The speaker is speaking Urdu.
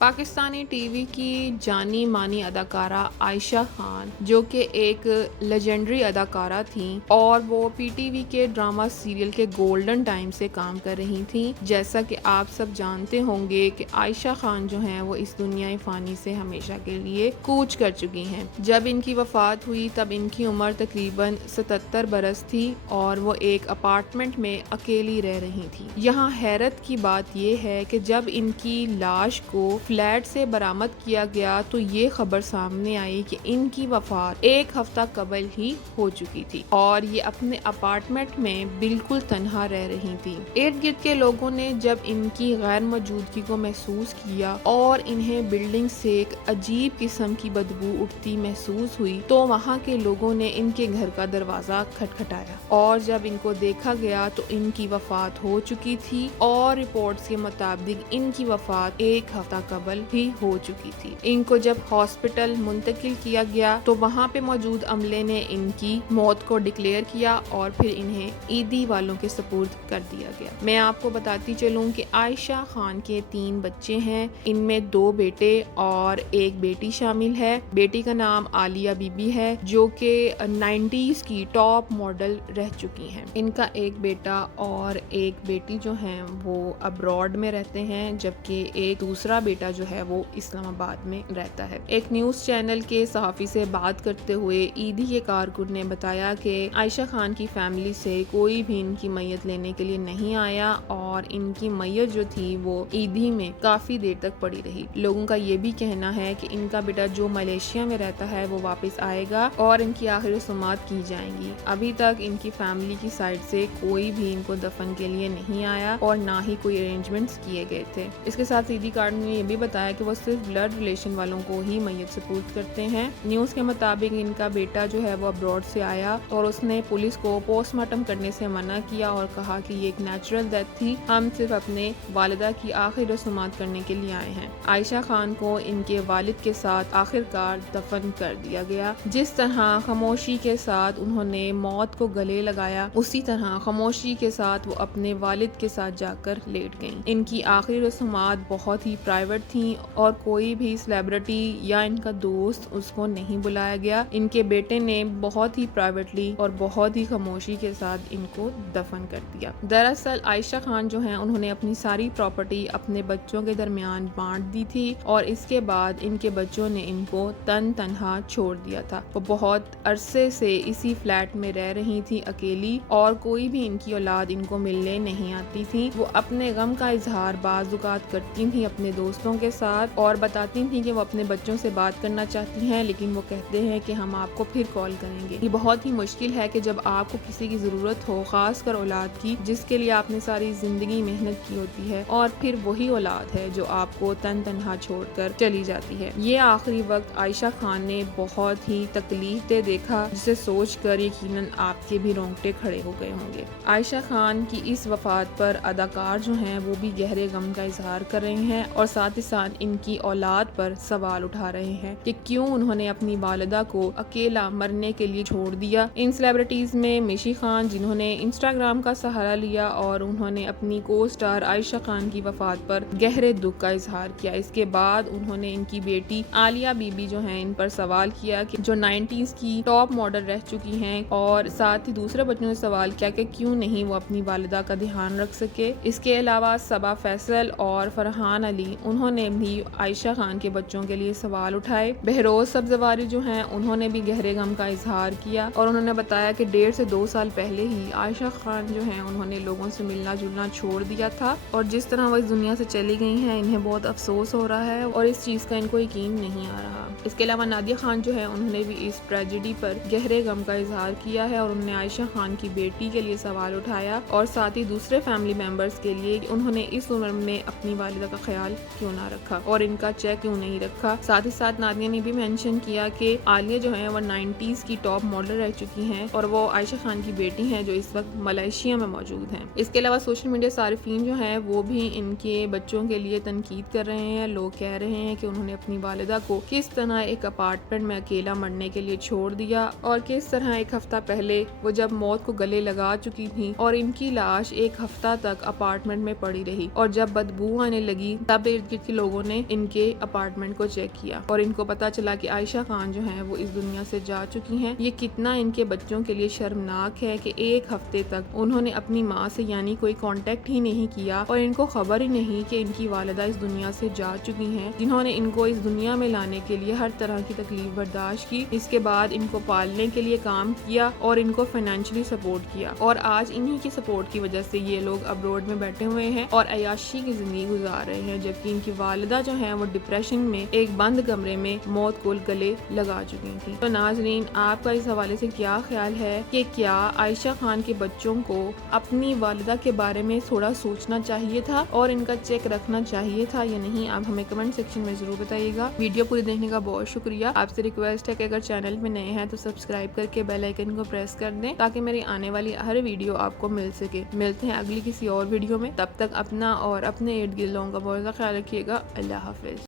پاکستانی ٹی وی کی جانی مانی اداکارہ عائشہ خان جو کہ ایک لیجنڈری اداکارہ تھیں اور وہ پی ٹی وی کے ڈرامہ سیریل کے گولڈن ٹائم سے کام کر رہی تھیں. جیسا کہ آپ سب جانتے ہوں گے کہ عائشہ خان جو ہیں وہ اس دنیا فانی سے ہمیشہ کے لیے کوچ کر چکی ہیں. جب ان کی وفات ہوئی تب ان کی عمر تقریباً 77 برس تھی اور وہ ایک اپارٹمنٹ میں اکیلی رہ رہی تھی. یہاں حیرت کی بات یہ ہے کہ جب ان کی لاش کو فلیٹ سے برآمد کیا گیا تو یہ خبر سامنے آئی کہ ان کی وفات ایک ہفتہ قبل ہی ہو چکی تھی اور یہ اپنے اپارٹمنٹ میں بالکل تنہا رہ رہی تھی. ارد گرد کے لوگوں نے جب ان کی غیر موجودگی کو محسوس کیا اور انہیں بلڈنگ سے ایک عجیب قسم کی بدبو اٹھتی محسوس ہوئی تو وہاں کے لوگوں نے ان کے گھر کا دروازہ کھٹکھٹایا اور جب ان کو دیکھا گیا تو ان کی وفات ہو چکی تھی اور رپورٹس کے مطابق ان کی وفات ایک ہفتہ قبل ہی ہو چکی تھی. ان کو جب ہاسپٹل منتقل کیا گیا تو وہاں پہ موجود عملے نے ان کی موت کو ڈکلیئر کیا اور پھر انہیں عیدی والوں کے سپرد کر دیا گیا. میں آپ کو بتاتی چلوں کہ عائشہ خان کے 3 بچے ہیں. ان میں 2 بیٹے اور ایک بیٹی شامل ہے. بیٹی کا نام عالیہ بی بی ہے جو کہ 90s کی ٹاپ ماڈل رہ چکی ہیں. ان کا ایک بیٹا اور ایک بیٹی جو ہیں وہ ابراڈ میں رہتے ہیں جبکہ ایک دوسرا بیٹا جو ہے وہ اسلام آباد میں رہتا ہے. ایک نیوز چینل کے صحافی سے بات کرتے ہوئے عیدی کے کارکن نے بتایا کہ عائشہ خان کی فیملی سے کوئی بھی ان کی میت لینے کے لیے نہیں آیا اور ان کی میت جو تھی وہ عیدی میں کافی دیر تک پڑی رہی. لوگوں کا یہ بھی کہنا ہے کہ ان کا بیٹا جو ملیشیا میں رہتا ہے وہ واپس آئے گا اور ان کی آخری رسومات کی جائیں گی. ابھی تک ان کی فیملی کی سائڈ سے کوئی بھی ان کو دفن کے لیے نہیں آیا اور نہ ہی کوئی ارینجمنٹس کیے گئے تھے. اس کے ساتھ عیدی کارڈ نے یہ بھی بتایا کہ وہ صرف بلڈ ریلیشن والوں کو ہی میت سپرد کرتے ہیں. نیوز کے مطابق ان کا بیٹا جو ہے وہ ابراڈ سے آیا اور اس نے پولیس کو پوسٹ مارٹم کرنے سے منع کیا اور کہا کہ یہ ایک نیچرل ڈیتھ تھی, ہم صرف اپنے والدہ کی آخری رسومات کرنے کے لیے آئے ہیں. عائشہ خان کو ان کے والد کے ساتھ آخرکار دفن کر دیا گیا. جس طرح خاموشی کے ساتھ انہوں نے موت کو گلے لگایا اسی طرح خاموشی کے ساتھ وہ اپنے والد کے ساتھ جا کر لیٹ گئیں. ان کی آخری رسومات بہت ہی پرائیویٹ تھیں اور کوئی بھی سیلیبریٹی یا ان کا دوست اس کو نہیں بلایا گیا. ان کے بیٹے نے بہت ہی پرائیویٹلی اور بہت ہی خاموشی کے ساتھ ان کو دفن کر دیا. دراصل عائشہ خان جو ہیں انہوں نے اپنی ساری پراپرٹی اپنے بچوں کے درمیان بانٹ دی تھی اور اس کے بعد ان کے بچوں نے ان کو تنہا چھوڑ دیا تھا. وہ بہت عرصے سے اسی فلیٹ میں رہ رہی تھی اکیلی اور کوئی بھی ان کی اولاد ان کو ملنے نہیں آتی تھی. وہ اپنے غم کا اظہار بعض اوقات کرتی تھیں اپنے دوستوں کے ساتھ اور بتاتی تھیں کہ وہ اپنے بچوں سے بات کرنا چاہتی ہیں لیکن وہ کہتے ہیں کہ ہم آپ کو پھر کال کریں گے. یہ بہت ہی مشکل ہے کہ جب آپ کو کسی کی ضرورت ہو, خاص کر اولاد کی جس کے لیے آپ نے ساری زندگی محنت کی ہوتی ہے, اور پھر وہی اولاد ہے جو آپ کو تنہا چھوڑ کر چلی جاتی ہے. یہ آخری وقت عائشہ خان نے بہت ہی تکلیف دہ دیکھا جسے سوچ کر یقیناً آپ کے بھی رونگٹے کھڑے ہو گئے ہوں گے. عائشہ خان کی اس وفات پر اداکار جو ہیں وہ بھی گہرے غم کا اظہار کر رہے ہیں اور ساتھ ہی ساتھ ان کی اولاد پر سوال اٹھا رہے ہیں کہ کیوں انہوں نے اپنی والدہ کو اکیلا مرنے کے لیے چھوڑ دیا. ان سیلیبریٹیز میں میشی خان جنہوں نے انسٹاگرام کا سہارا لیا اور انہوں نے اپنی کو سٹار عائشہ خان کی وفات پر گہرے دکھ کا اظہار کیا. اس کے بعد انہوں نے ان کی بیٹی عالیہ بی بی جو ہیں ان پر سوال کیا کہ جو 90s کی ٹاپ ماڈل رہ چکی ہیں, اور ساتھ ہی دوسرے بچوں سے سوال کیا کہ کیوں نہیں وہ اپنی والدہ کا دھیان رکھ سکے. اس کے علاوہ صبا فیصل اور فرحان علی انہوں نے بھی عائشہ خان کے بچوں کے لیے سوال اٹھائے. بہروز سبزواری جو ہیں انہوں نے بھی گہرے غم کا اظہار کیا اور انہوں نے بتایا کہ 1.5 سے 2 سال پہلے ہی عائشہ خان جو ہیں انہوں نے لوگوں سے ملنا جلنا چھوڑ دیا تھا اور جس طرح وہ اس دنیا سے چلی گئی ہیں انہیں بہت افسوس ہو رہا ہے اور اس چیز کا ان کو یقین نہیں آ رہا. اس کے علاوہ نادیہ خان جو ہے انہوں نے بھی اس ٹریجڈی پر گہرے غم کا اظہار کیا ہے اور انہوں نے عائشہ خان کی بیٹی کے لیے سوال اٹھایا اور ساتھ ہی دوسرے فیملی ممبرز کے لیے انہوں نے اس عمر میں اپنی والدہ کا خیال کیوں نہ رکھا اور ان کا چیک کیوں نہیں رکھا. ساتھ ہی ساتھ نادیہ نے بھی مینشن کیا کہ عالیہ جو ہے وہ 90s کی ٹاپ ماڈل رہ چکی ہیں اور وہ عائشہ خان کی بیٹی ہیں جو اس وقت ملائیشیا میں موجود ہیں. اس کے علاوہ سوشل میڈیا صارفین جو ہیں وہ بھی ان کے بچوں کے لیے تنقید کر رہے ہیں. لوگ کہہ رہے ہیں کہ انہوں نے اپنی والدہ کو کس طرح ایک اپارٹمنٹ میں اکیلا مرنے کے لیے چھوڑ دیا اور کس طرح ایک ہفتہ پہلے وہ جب موت کو گلے لگا چکی تھی اور ان کی لاش ایک ہفتہ تک اپارٹمنٹ میں پڑی رہی اور جب بدبو آنے لگی تب ارد گرد کے لوگوں نے ان کے اپارٹمنٹ کو چیک کیا اور ان کو پتا چلا کہ عائشہ خان جو ہیں وہ اس دنیا سے جا چکی ہیں۔ یہ کتنا ان کے بچوں کے لیے شرمناک ہے کہ ایک ہفتے تک انہوں نے اپنی ماں سے یعنی کوئی کانٹیکٹ ہی نہیں کیا اور ان کو خبر ہی نہیں کہ ان کی والدہ اس دنیا سے جا چکی ہیں، جنہوں نے ان کو اس دنیا میں لانے کے لیے ہر طرح کی تکلیف برداشت کی، اس کے بعد ان کو پالنے کے لیے کام کیا اور ان کو فائنینشلی سپورٹ کیا، اور آج انہی کی سپورٹ کی وجہ سے یہ لوگ ابروڈ میں بیٹھے ہوئے ہیں اور عیاشی کی زندگی گزار رہے ہیں، جبکہ ان کی والدہ جو ہیں وہ ڈپریشن میں ایک بند کمرے میں موت کو گلے لگا چکی تھی۔ تو ناظرین، آپ کا اس حوالے سے کیا خیال ہے کہ کیا عائشہ خان کے بچوں کو اپنی والدہ کے بارے میں تھوڑا سوچنا چاہیے تھا اور ان کا چیک رکھنا چاہیے تھا یا نہیں؟ آپ ہمیں کمنٹ سیکشن میں ضرور بتائیے گا۔ ویڈیو پوری دیکھنے کا بہت شکریہ۔ آپ سے ریکویسٹ ہے کہ اگر چینل میں نئے ہیں تو سبسکرائب کر کے بیل آئیکن کو پریس کر دیں تاکہ میری آنے والی ہر ویڈیو آپ کو مل سکے۔ ملتے ہیں اگلی کسی اور ویڈیو میں، تب تک اپنا اور اپنے ارد گرد لوگوں کا بہت زیادہ خیال رکھیے گا۔ اللہ حافظ۔